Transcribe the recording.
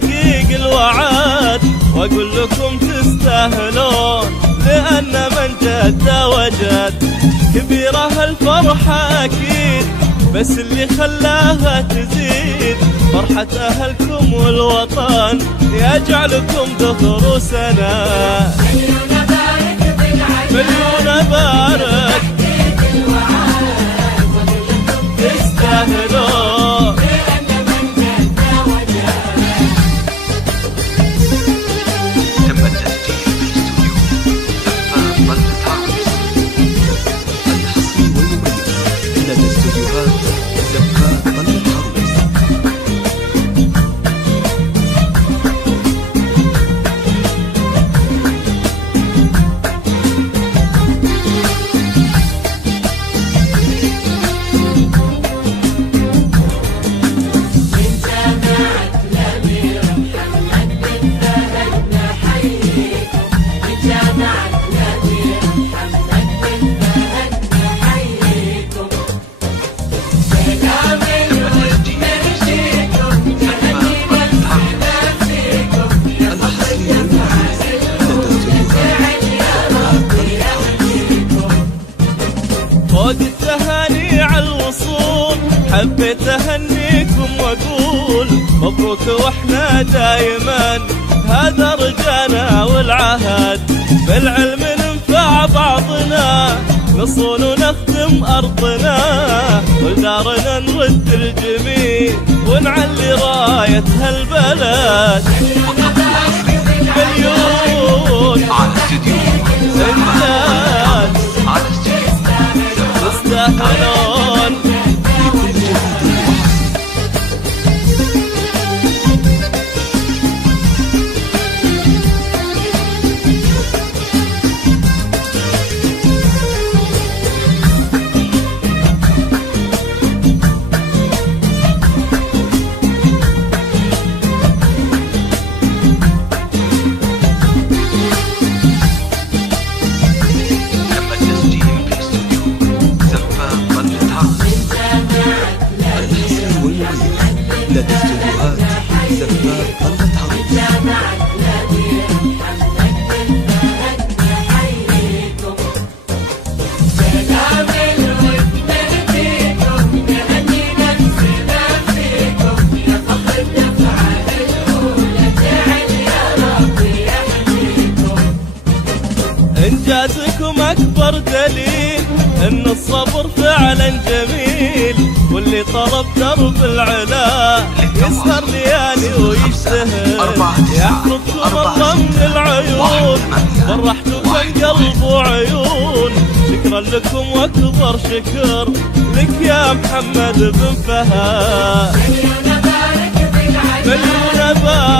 تحقيق الوعد، واقول لكم تستاهلون لأن من جد وجد. كبيرة هالفرحة أكيد بس اللي خلاها تزيد فرحة أهلكم والوطن يجعلكم ذكر سنة. مليون بارك تستاهلون. تم التسجيل في استوديو زفاف بلدة هاوس. الحصري والمميز لدى استوديوهات زفاف بلدة هاوس. فوق التهاني على الوصول حبيت اهنيكم واقول مبروك، واحنا دايما هذا رجانا والعهد بالعلم ننفع بعضنا، نصون ونخدم ارضنا ولدارنا نرد الجميل ونعلي راية هالبلد. مليون على استوديو زنجان تستاهلون. لدى استوديوهات زفاف بلدة هاوس. إنجازكم أكبر دليل إن الصبر فعلا جميل، واللي طلب درب العلا يسهر ليالي ويجتهد، يحفظكم الله من العيون فرحتكم قلب وعيون. شكرا لكم وأكبر شكر لك يا محمد بن فهد. مليون بارك